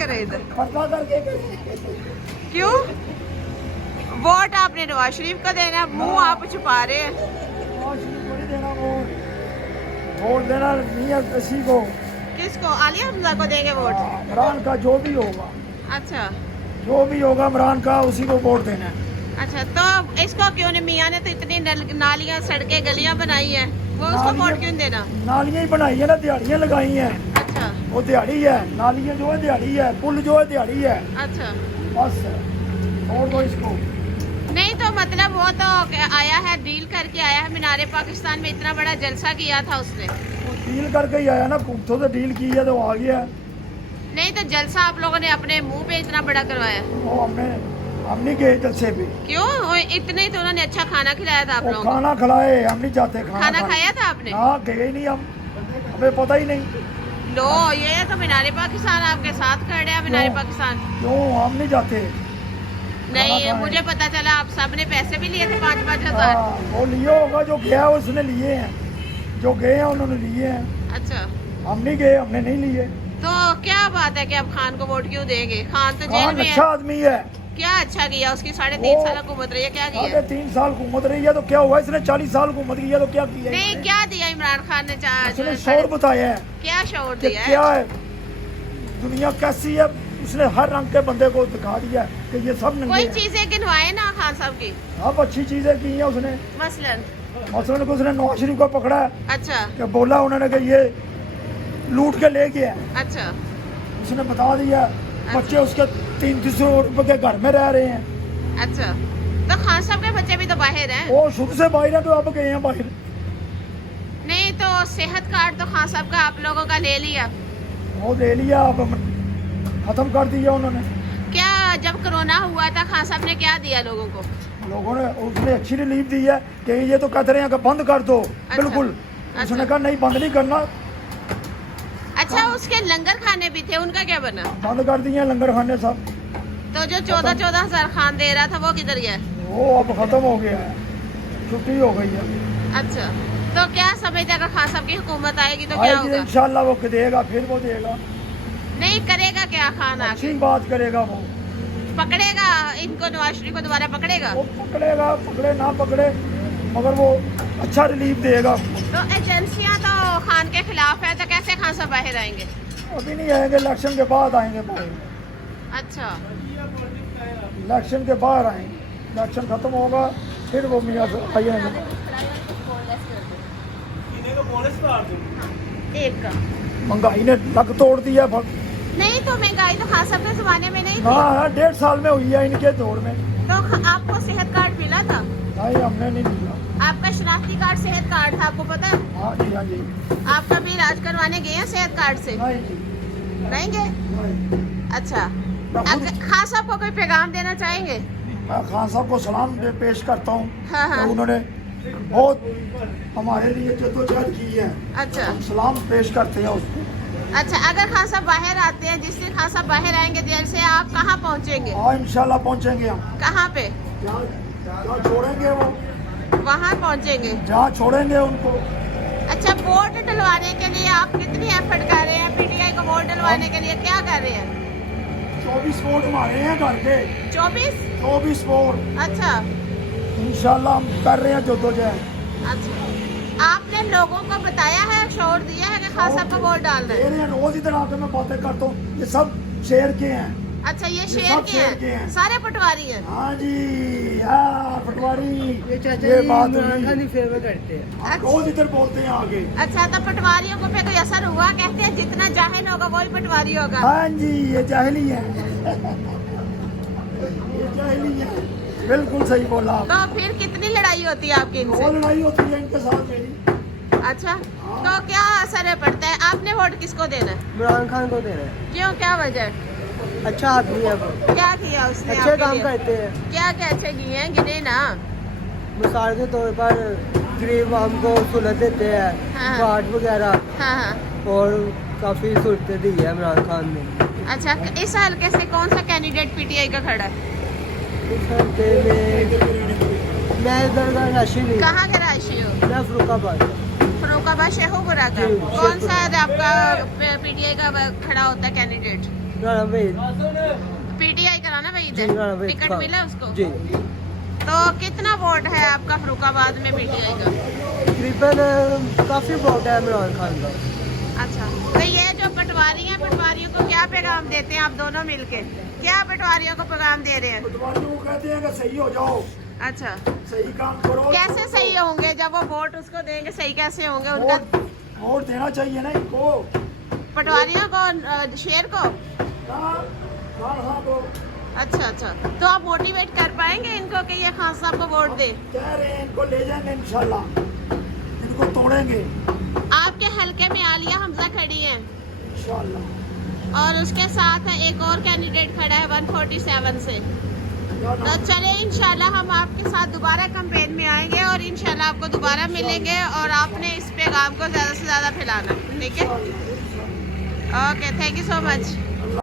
करे इधर? पर्दा करके क्यों? वोट आपने नवाज शरीफ को देना, मुंह आप छुपा रहे हैं। देना वोट देना नहीं है किसी को। किसको? आलिया हमजा को देंगे वोट? इमरान का जो भी होगा, अच्छा जो भी होगा इमरान का उसी को वोट देना है। अच्छा, तो इसको क्यों नहीं? मियाँ ने तो इतनी नालियाँ, सड़कें, गलियाँ बनाई हैं, वो उसको वोट क्यों नहीं देना? नालियाँ ही बनाई है ना, दिहाड़ियाँ लगाई हैं। अच्छा वो दिहाड़ी है, नालियाँ जो है दिहाड़ी है, पुल जो है दिहाड़ी है। अच्छा, बस और दो इसको। नहीं तो मतलब वो तो आया है, डील करके आया है मीनारे पाकिस्तान में, इतना बड़ा जलसा किया था उसने। वो डील करके ही आया ना, कुत्तों से डील की है तो आ गया। नहीं तो जलसा आप लोगों ने अपने मुंह पे इतना बड़ा करवाया। वो हम नहीं गए जलसे पे। क्यों? इतने ही तो उन्होंने अच्छा खाना खिलाया था आप लोगों को। खाना खिलाए, हम नहीं जाते खाना खाया था आपने? हाँ, गए ही नहीं हम, हमें पता ही नहीं। लो, ये तो मीनारे पाकिस्तान आपके साथ खड़े हैं। मीनारे पाकिस्तान क्यों हम नहीं जाते? नहीं, मुझे पता चला आप सबने पैसे भी लिए थे 5-5 हजार। वो लिए होगा, जो गया उसने लिए हैं, जो गए हैं उन्होंने लिए हैं। अच्छा, हम नहीं गए, हमने नहीं लिए। तो क्या बात है कि आप खान को वोट क्यों देंगे? खान तो जेल खान में अच्छा है। आदमी है। क्या अच्छा किया? उसकी 3.5 साल हुकूमत रही है, क्या किया? 3.5 साल हुकूमत रही है तो क्या हुआ? इसने 40 साल हुकूमत की है तो क्या किया? नहीं, क्या दिया इमरान खान ने? उसने शौर बताया है क्या शौर कि दिया क्या है? है दुनिया कैसी है। उसने हर रंग के बंदे को दिखा दिया कि ये सब नंगे कोई हैं। चीजें गिनवाए ना खान साहब की। अब अच्छी चीजें की हैं उसने। मसलन मसलन को उसने नवाज शरीफ को पकड़ा है अच्छा कि बोला उन्होंने कि ये लूट के ले गया। अच्छा उसने बता दिया। बच्चे उसके 300 रुपए के घर में रह रहे हैं। अच्छा, तो खान साहब के बच्चे भी तो बाहर हैं। वो शुरू से बाहर है तो अब गए हैं बाहर। नहीं तो सेहत कार्ड तो खान साहब का आप लोगों का ले लिया। वो ले लिया, अब खत्म कर दिया उन्होंने। क्या जब कोरोना हुआ था खान साहब ने क्या दिया लोगों को? लोगों ने उसने अच्छी रिलीफ दी है कि ये तो कहते रहे हैं कि बंद कर दो। बिल्कुल उसने कहा नहीं, बंद नहीं करना। अच्छा, उसके लंगर खाने भी थे, उनका क्या बना? बंद कर दिए लंगर खाने सब। तो जो 14-14 हजार खान दे रहा था वो किधर गया? वो अब खत्म हो गया है, छुट्टी हो गई है। अच्छा, तो क्या समझते अगर खान साहब की हुकूमत आएगी तो क्या होगा? इंशाल्लाह वो देगा, फिर वो देगा। नहीं करेगा क्या खान आके? अच्छी बात करेगा वो। पकड़ेगा इनको, नवाज शरीफ को दोबारा पकड़ेगा? वो पकड़ेगा, पकड़े ना पकड़े, मगर वो अच्छा रिलीफ देगा। तो एजेंसियां तो खान के खिलाफ है, तो कैसे खान साहब बाहर आएंगे? अभी नहीं आएंगे, इलेक्शन के बाद आएंगे बाहर। अच्छा, इलेक्शन के बाद आएंगे, इलेक्शन खत्म होगा फिर वो मियाँ आएंगे। एक का महंगाई ने लक तोड़ दिया। नहीं तो महंगाई तो खान साहब के जमाने में नहीं थी। हाँ, 1.5 साल में हुई है इनके दौर में। तो आपको सेहत कार्ड मिला था? नहीं, हमने नहीं मिला। आपका शनाख्ती कार्ड सेहत कार्ड था, आपको पता है? हाँ जी, हाँ जी। आप कभी इलाज करवाने गए हैं सेहत कार्ड से? नहीं जी, नहीं गए? नहीं। अच्छा, अगर खान साहब को कोई पैगाम देना चाहेंगे? मैं खान साहब को सलाम पेश करता हूँ। हाँ, हाँ। उन्होंने बहुत हमारे लिए जद्दोजहद की है। अच्छा हम सलाम पेश करते हैं उसको। अच्छा, अगर खान साहब बाहर आते हैं, जिस दिन खान साहब बाहर आएंगे जेल से, आप कहाँ पहुँचेंगे? हाँ, इंशाल्लाह पहुँचेंगे हम। कहाँ पे? जहाँ छोड़ेंगे वो, वहाँ पहुँचेंगे। जहाँ छोड़ेंगे उनको। अच्छा, वोट डलवाने के लिए आप कितनी एफर्ट कर रहे हैं? पीटीआई को वोट डलवाने के लिए क्या कर रहे हैं? 24 वोट मारे हैं घर के। 24? वोट अच्छा इंशाल्लाह हम कर रहे हैं जद्दोजहद। अच्छा, आपने लोगों को बताया है, शोर दिया है कि खान साहब को वोट डालना है? रोज इधर आकर मैं बातें करता हूँ, ये सब शेर के हैं। अच्छा, ये सब शेर के शेर के हैं, हैं। सारे पटवारी हैं? हाँ जी, हाँ पटवारी। ये चाचा ये जी बात इमरान खान हुई। ही फेवर करते हैं। हाँ, रोज इधर बोलते हैं आगे। अच्छा, तो पटवारियों को पे कोई असर हुआ? कहते हैं जितना जाहिल होगा वही पटवारी होगा। हाँ जी, ये जाहिली है। ये जाहिली है, बिल्कुल सही बोला आप। तो फिर कितनी लड़ाई होती है आपकी वो इनसे? लड़ाई होती है इनके साथ मेरी। अच्छा, तो क्या असर पड़ता है? आपने वोट किसको देना है? इमरान खान को दे रहे हैं। क्यों, क्या वजह है? अच्छा आदमी है वो, क्या किया उसने अच्छे आपके काम लिए? करते हैं। क्या क्या अच्छे किए हैं, गिने ना। मिसाल के तौर पर गरीब आम को सहूलत देते हैं, हाँ। कार्ड वगैरह, हाँ हाँ। और काफ़ी सहूलतें दी है इमरान खान ने। अच्छा, इस हल्के से कौन सा कैंडिडेट पीटीआई का खड़ा है? इस हफ्ते में मैं इधर का राशि नहीं, कहाँ के राशि हो? मैं फरुखाबाद। फरुखाबाद शेखोपुरा का? जी, कौन सा शेखपुरा। है आपका पीटीआई का खड़ा होता है कैंडिडेट? राणा भाई पीटीआई कराना भाई जी, राणा भाई टिकट मिला उसको? जी। तो कितना वोट है आपका फरुखाबाद में पीटीआई का? तकरीबन काफी वोट है इमरान खान का। अच्छा, तो ये जो पटवारी हैं, पटवारियों को क्या पैगाम देते हैं आप दोनों मिलके? क्या पटवारियों को पैगाम दे रहे हैं? पटवारियों को कहते हैं कि सही हो जाओ, अच्छा, सही काम करो। कैसे सही होंगे जब वो वोट उसको देंगे? सही कैसे होंगे उनका? वोट देना चाहिए ना इनको, पटवारियों को, शेर को? हाँ को अच्छा अच्छा, तो आप मोटिवेट कर पाएंगे इनको कि ये खान साहब को वोट दे? कह रहे हैं इनको ले जाएंगे इंशाल्लाह, इनको तोड़ेंगे आपके हलके में आलिया हमजा खड़ी है इंशाल्लाह। और उसके साथ एक और कैंडिडेट खड़ा है 147 से। तो चले इंशाल्लाह हम आपके साथ दोबारा कैंपेन में आएंगे और इंशाल्लाह आपको दोबारा मिलेंगे और आपने इस पैगाम को ज़्यादा से ज़्यादा फैलाना, ठीक है? Okay, thank you so much.